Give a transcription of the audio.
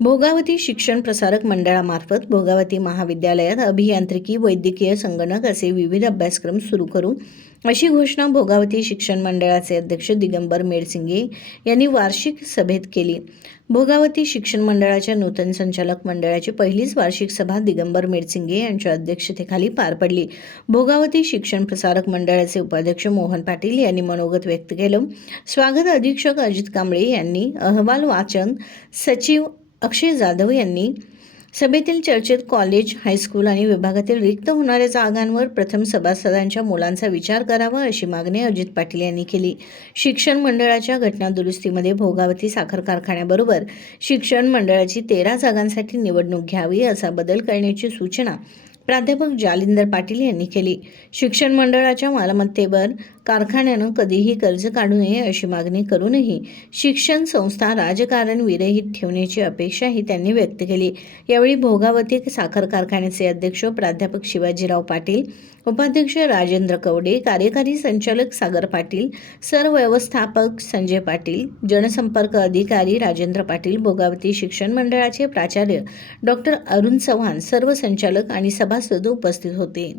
भोगावती शिक्षण प्रसारक मंडळामार्फत भोगावती महाविद्यालयात अभियांत्रिकी वैद्यकीय संगणक असे विविध अभ्यासक्रम सुरू करू. अशी घोषणा भोगावती शिक्षण मंडळाचे अध्यक्ष दिगंबर मेडसिंगे यांनी वार्षिक सभेत केली. भोगावती शिक्षण मंडळाच्या नूतन संचालक मंडळाची पहिलीच वार्षिक सभा दिगंबर मेडसिंगे यांच्या अध्यक्षतेखाली पार पडली. भोगावती शिक्षण प्रसारक मंडळाचे उपाध्यक्ष मोहन पाटील यांनी मनोगत व्यक्त केलं. स्वागत अधीक्षक अजित कांबळे यांनी अहवाल वाचन सचिव अक्षय जाधव यांनी सभेतील चर्चेत कॉलेज हायस्कूल आणि विभागातील रिक्त होणाऱ्या जागांवर प्रथम सभासदांच्या मुलांचा विचार करावा अशी मागणी अजित पाटील यांनी केली. शिक्षण मंडळाच्या घटना दुरुस्तीमध्ये भोगावती साखर कारखान्याबरोबर शिक्षण मंडळाची तेरा जागांसाठी निवडणूक घ्यावी असा बदल करण्याची सूचना प्राध्यापक जालिंदर पाटील यांनी केली. शिक्षण मंडळाच्या मालमत्तेवर कारखान्यानं कधीही कर्ज काढू नये अशी मागणी करूनही शिक्षण संस्था राजकारण विरहित ठेवण्याची अपेक्षाही त्यांनी व्यक्त केली. यावेळी भोगावती साखर कारखान्याचे अध्यक्ष प्राध्यापक शिवाजीराव पाटील उपाध्यक्ष राजेंद्र कवडे कार्यकारी संचालक सागर पाटील सरव्यवस्थापक संजय पाटील जनसंपर्क अधिकारी राजेंद्र पाटील भोगावती शिक्षण मंडळाचे प्राचार्य डॉक्टर अरुण चव्हाण सर्व संचालक आणि सभासद उपस्थित होते.